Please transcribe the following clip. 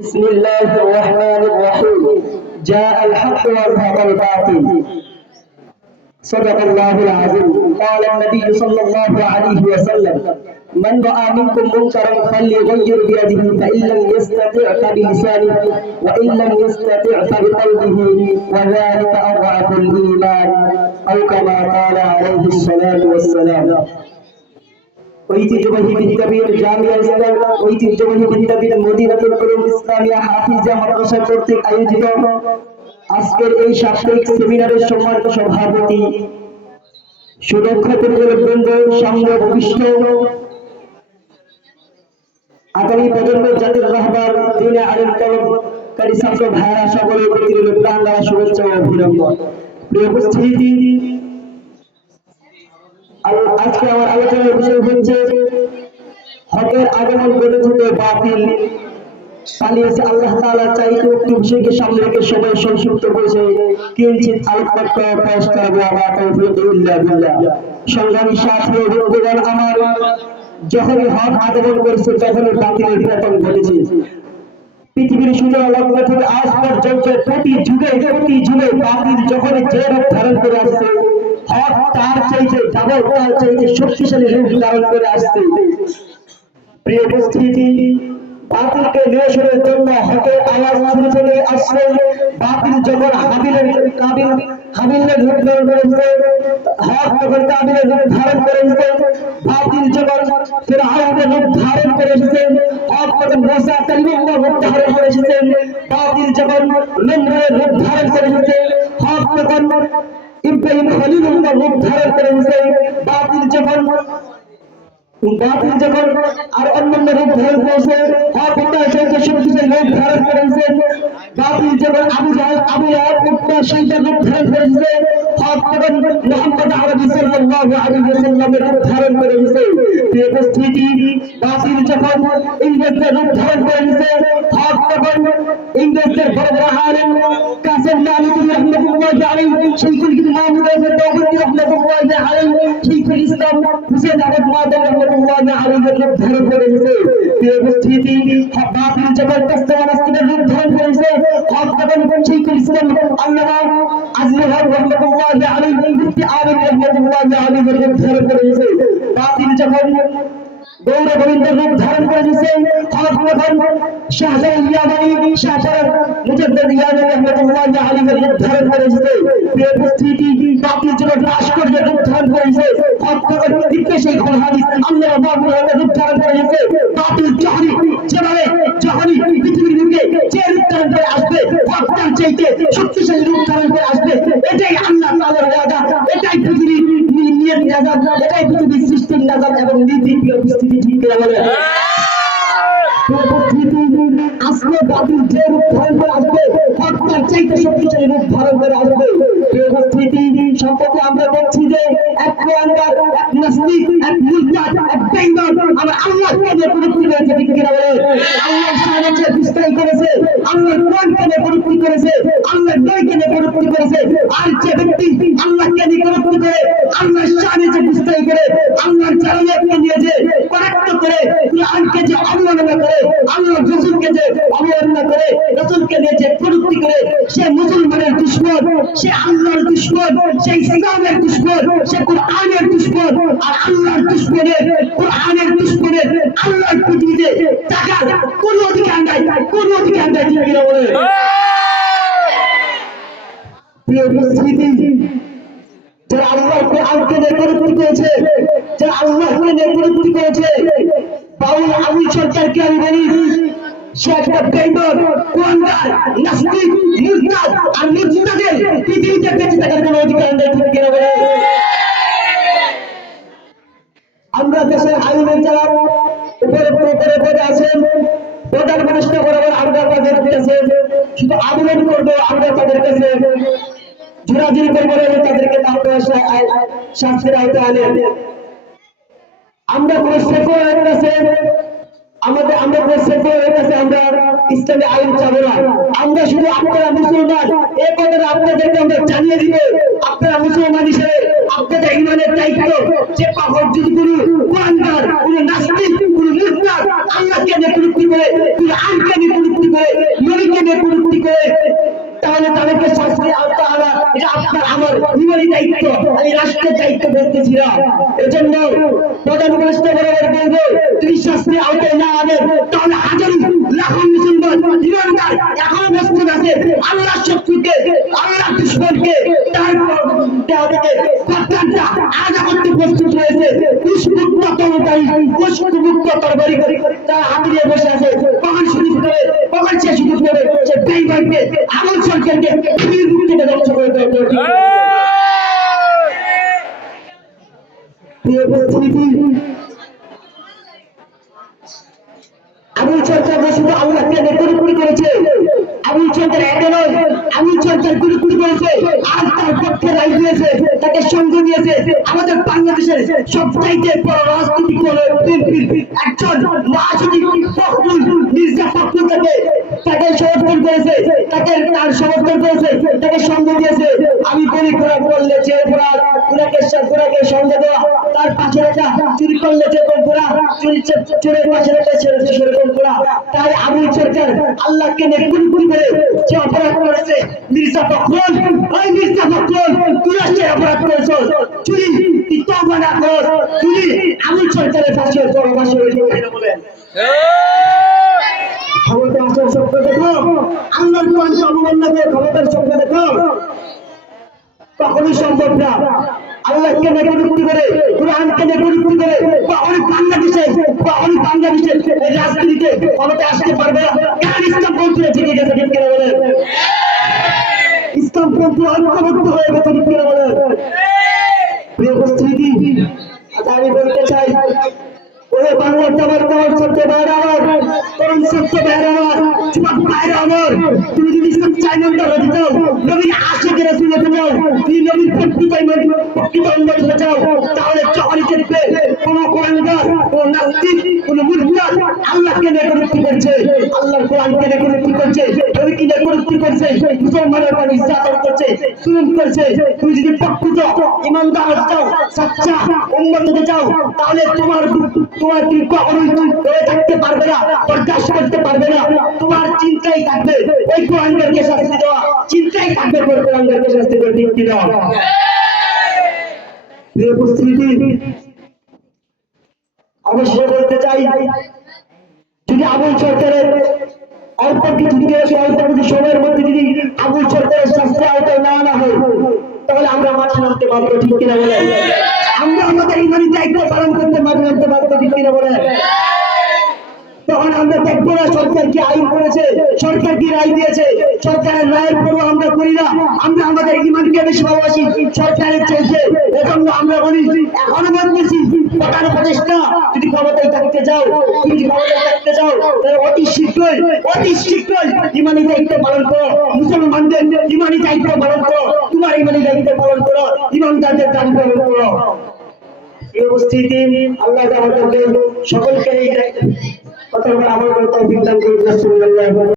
بسم الله الرحمن الرحيم. جاء الحق وزهق الباطل. صدق الله العظيم. قال النبي صلى الله عليه وسلم: من رأى منكم منكرا فليغير بيده فإن لم يستطع فبلسانه وإن لم يستطع فبقلبه وذلك أضعف الإيمان أو كما قال عليه الصلاة والسلام. ঐতিহ্যবাহী বিদ্যাপীঠ জামিয়া ইসলাম ঐতিহ্যবাহী বিদ্যাপীঠ মদিনাতুল উলুম ইসলামিয়া হাফিজা মাদ্রাসা কর্তৃক আয়োজিত আজকের এই সাপ্তাহিক সেমিনারের সম্মানিত সভাপতি, সুদক্ষ পরিচালকবৃন্দ, সামনে ভবিষ্য আগামী প্রজন্মের জাতির রাহবার দিনে আলেম তলবকারী ছাত্র ভাইরা সকলের প্রতি প্রাণ দ্বারা শুভেচ্ছা ও অভিনন্দন। প্রিয় উপস্থিতি, আজকে আমার আলোচনার বিষয় হচ্ছে হকের আগমন ঘটেছে, বাতিল পালিয়েছে। আল্লাহ তাআলা চাইতে একটি বিষয়কে সামনে রেখে সবাই সংক্ষিপ্ত করেছে কিঞ্চিত আলোকপাত করার প্রয়াস করবো। আমার তৌফিক ইল্লা বিল্লাহ। সংগ্রামী সাথী ও বন্ধুগণ, আমার যখনই হক আগমন করেছে তখনই বাতিলের পতন ঘটেছে। পৃথিবীর সূচনা লগ্ন থেকে আজ পর্যন্ত প্রতি যুগে বাতিল যখনই যে রূপ ধারণ করে আসছে, হক তার চাইতে ডাবল, তার চাইতে শক্তিশালী রূপ ধারণ করে আসছে। প্রিয় উপস্থিতি, বাতিলকে নিরসনের জন্য হকের আওয়াজ চলে আসছে। বাতিল যখন হাবিলের রূপ ধারণ করেছে, হক যখন কাবিলের রূপ ধারণ করেছে। বাতিল যখন ফিরআউনের রূপ ধারণ করেছে, হক যখন মুসা কালিমুল্লাহ রূপ ধারণ করেছে। বাতিল যখন নমরুদের রূপ ধারণ করেছে, হক যখন ইব্রাহিম খলিলুল্লাহ রূপ ধারণ করেছে। বাতিল যখন আর অন্যান্য রূপ ধারণ করেছে, হক তার চাইতে শক্তিশালী রূপ ধারণ করেছে। বাতিল যখন আবু লাহাব শয়তান রূপ ধারণ করেছে, হক তখন মুহাম্মদ আরবি সাল্লাল্লাহু আলাইহি ওয়াসাল্লামের রূপ ধারণ করেছে। প্রিয় উপস্থিতি, বাতিল যখন ইংরেজদের রূপ ধারণ করেছে, হক তখন ইংরেজদের বড় বড় আলেম কাসেম নানুতুল্লাহ রাহমাতুল্লাহি আলাইহি, শাইখুল ইসলাম তাওহীদ রাহমাতুল্লাহি আলাইহি, শাইখুল ইসলাম হুসাইন আহমদ মাদানী রাহমাতুল্লাহি আলাইহি রূপ ধারণ করেছে। প্রিয় উপস্থিতি, বাতিল যখন কাস্তাওয়ালাস্তিদের রূপ ধারণ করেছে, হক তখন শাইখুল ইসলাম আল্লামা আজহার রাহমাতুল্লাহি আলাইহি, মুফতি আমির রাহমাতুল্লাহি আলাইহি রূপ ধারণ করেছে। বাতিল যখন গৌর গোবিন্দের রূপ ধারণ করেছে, হক তখন শাহজালাল ইয়ামানি, শাহজালাল মুজাদ্দিদ ইয়ামানি রাহমাতুল্লাহি আলাইহি রূপ ধারণ করেছে। প্রিয় উপস্থিতি, বাতিল যখন ভাস্কর্যের রূপ ধারণ করেছে, হক তখন ইবনে শাইখ আল হাদিস আল্লাহ রাব্বুল রূপ ধারণ করেছে। বাতিল যখনই পৃথিবীর বুকে যে রূপ ধারণ করে আসবে, হক তার চাইতে শক্তিশালী রূপ ধারণ করে আসবে। এটাই আল্লাহ তাআলার ওয়াদা, এটাই পৃথিবীর নিয়ত নাজাত, এটাই পৃথিবীর সৃষ্টির নাজাত এবং নীতি। প্রিয় উপস্থিতি, ঠিক করে বলেন। আজকে বাতিল যে রূপ ধারণ করে আসবে, হক তার চাইতে শক্তিশালী রূপ ধারণ করে আসবে। প্রিয় উপস্থিতি, সম্প্রতি আমরা দেখছি যে এক কুলাঙ্গার, এক নাস্তিক, এক মুরতাদ, এক বেঈমান আমার আল্লাহকে নিয়ে কটূক্তি করেছে, ঠিক কিনা বলেন। আল্লাহর শানে দুষ্টাই করেছে, আল্লাহর কোরআনকে নিয়ে কটূক্তি করেছে, আল্লাহর নবীকে নিয়ে কটূক্তি করেছে। আর যে ব্যক্তি আল্লাহকে নিয়ে কটূক্তি করে, আল্লাহর শানে দুষ্টাই করে, আল্লাহর জালালিয়াতকে নিয়ে যে কটাক্ষ করে, কোরআনকে যে অবমাননা করে, আল্লাহর রাসূলকে যে অবমাননা করে, রাসূলকে নিয়ে যে কটূক্তি করে, সে মুসলমানের দুশমন, সে আল্লাহর দুশমন, সে ইসলামের দুশমন, সে কোরআনের দুশমন। আর আল্লাহর দুশমনের, কোরআনের দুশমনের আল্লাহর পৃথিবীতে থাকার কোনো অধিকার নাই, কোনো অধিকার নাই, ঠিক কিনা বলে। প্রিয় উপস্থিতি, যারা আল্লাহর কোরআনকে নিয়ে কটূক্তি করেছে, যারা আল্লাহকে নিয়ে কটূক্তি করেছে, বাউল আবুল সরকারকে আমি বলি, সে একটা বেঈমান, কুলাঙ্গার, নাস্তিক, মুরতাদ। আর মুরতাদের পৃথিবীতে বেঁচে থাকার কোনো অধিকার নেই, ঠিক কিনা বলে। আমরা দেশের আইনের যারা উপরে আছেন, প্রধান উপদেষ্টা বরাবর আমরা তাদের কাছে শুধু আবেদন করবো, আমরা তাদের কাছে জোরাজুরি করবো, তাদেরকে শাস্তির আওতায় আনেন। আমরা কোন সেকুলারের কাছে আমরা ইসলামী আইন চাবো না। আমরা শুধু আপনারা মুসলমান, এই কথাটা আপনাদেরকে আমরা জানিয়ে দিব। আপনারা মুসলমান হিসেবে আপনাদের ইমানের দায়িত্ব যে পাগল যদি কোনো কোরআনদার, কোনো নাস্তিক, কোনো মুরতাদ আল্লাহকে নিয়ে কটূক্তি করে, কোরআনকে নিয়ে কটূক্তি করে, করে তাহলে তাদেরকে শাস্তি আল্লাহ তাআলা এটা আপনার আমার ইমানি দায়িত্ব, আমি রাষ্ট্রের দায়িত্ব বলতেছি না। এজন্য প্রধান উপদেষ্টা বরাবর বলবো, যদি শাস্তি আওতায় না আনেন তাহলে হাজার লাখো মুসলমান ইমানদার এখনো প্রস্তুত আছে আল্লাহ শত্রুকে, আল্লাহ দুশমনকে তার গদ্দারটা আলাদা করতে প্রস্তুত হয়েছে। কুশমুক্ত তরবারি, কুশমুক্ত তরবারি তারা হাতে নিয়ে বসে আছে। কখন সুযোগ করে, কখন সে সুযোগ করে সে বেঈমানকে, আমল সরকারকে পৃথিবীর বুক থেকে ধ্বংস করে দেবে। প্রিয় উপস্থিতি, আমল সরকার শুধু আল্লাহকে নেতৃত্ব করেছে, আমল সরকার একা নয়, আমল সরকার গুরুত্ব করেছে আর তার পক্ষে রায় দিয়েছে, তাকে সঙ্গ দিয়েছে আমাদের বাংলাদেশের সবচাইতে বড় রাজনৈতিক দলের একজন মহাসচিব ফখরুল মির্জা ফখরুল তাকে সমর্থন করেছে, তাকে তার সমর্থন করেছে, তাকে সঙ্গ দিয়েছে। আমি বলি ঘোরা করলে যে ঘোরা, ঘোরাকে সঙ্গ দেওয়া, তার পাশে রাখা, চুরি করলে যে ঘোরা, চোরের পাশে রাখা সেরকম ঘোরা। তাই আমল সরকার আল্লাহকে নেতৃত্ব করে যে অপরাধ করেছে মির্জা ফখরুল, ওই মির্জা ফখরুল তুই রাষ্ট্রে অপরাধ করেছ, চুরি তুই তওবা না কর, চুরি আমল সরকারের পাশে পরবাসী হয়ে বলেন ক্ষমতা আসার স্বপ্ন দেখো, আল্লাহর কোরআনকে অবমাননা করে ক্ষমতার স্বপ্ন দেখো, কখনোই সম্ভব না। আল্লাহকে নেতৃত্ব করে, কোরআনকে নেতৃত্ব করে কখনোই বাংলাদেশে এই রাজনীতিতে ক্ষমতা আসতে পারবে না। কারণ ইসলাম পন্থীরা ঠিক গেছে, ঠিক কিনা বলেন? ইসলাম পন্থী ঐক্যবদ্ধ হয়ে গেছে, ঠিক কিনা বলেন? প্রিয় উপস্থিতি, আমি বলতে চাই, ওরে বাংলার তোমার ছোট্ট ভাইরা আমার, তরুণ ছোট্ট ভাইরা আমার, যুবক ভাইরা আমার, তুমি যদি চাইমানটা হতে চাও, নবীর আশিকের রাসূল হতে চাও, তুমি নবীর প্রকৃত উম্মত হতে চাও, তাহলে চহরি ক্ষেত্রে কোন কোরআনদার, কোন নাস্তিক, কোন মুরতাদ আল্লাহকে নেতৃত্ব করছে, আল্লাহর কোরআনকে নেতৃত্ব করছে, নবীকে নেতৃত্ব করছে, মুসলমানের উপর নির্যাতন করছে, জুলুম করছে। তুমি যদি প্রকৃত ঈমানদার হতে চাও, সচ্চা উম্মত হতে চাও, তাহলে তোমার তুমি কখনোই ধরে থাকতে পারবে না, বরদাস্ত করতে পারবে না। তোমার চিন্তাই থাকবে ওই কোরআনকে শাস্তি দেওয়া, চিন্তাই থাকবে কোরআনকে শাস্তি দেওয়া, ঠিক কি না? প্রিয় উপস্থিতি, অবশ্যই বলতে চাই, যদি আমল সরকারের অল্প কিছু সময়ের মধ্যে যদি আমল সরকারের শাস্তি আওতায় না আনা হয়, তাহলে আমরা মাঠে নামতে পারবো, ঠিক কিনা বলেন? আমরা আমাদের ইমানি দায়িত্ব পালন করতে মাঠে নামতে পারবো, ঠিক কিনা বলেন? তখন আমরা দেখবো না সরকার কি আইন করেছে, সরকার কি রায় দিয়েছে, সরকারের রায়ের পরও আমরা করি না, আমরা আমাদের ইমানকে বেশি ভালোবাসি সরকারের চাইতে। এজন্য আমরা বলি, এখনো বলতেছি, প্রধান উপদেষ্টা যদি ক্ষমতায় থাকতে চাও, তুমি যদি ক্ষমতায় থাকতে চাও, তাহলে অতি শীঘ্রই ইমানি দায়িত্ব পালন করো, মুসলমানদের ইমানি দায়িত্ব পালন করো, তোমার ইমানি দায়িত্ব পালন করো, ইমানদারদের দাবি পালন করো। এই উপস্থিতি, আল্লাহ আমাদেরকে সকলকে এই কথা আমল করতে তৌফিক দান করুন।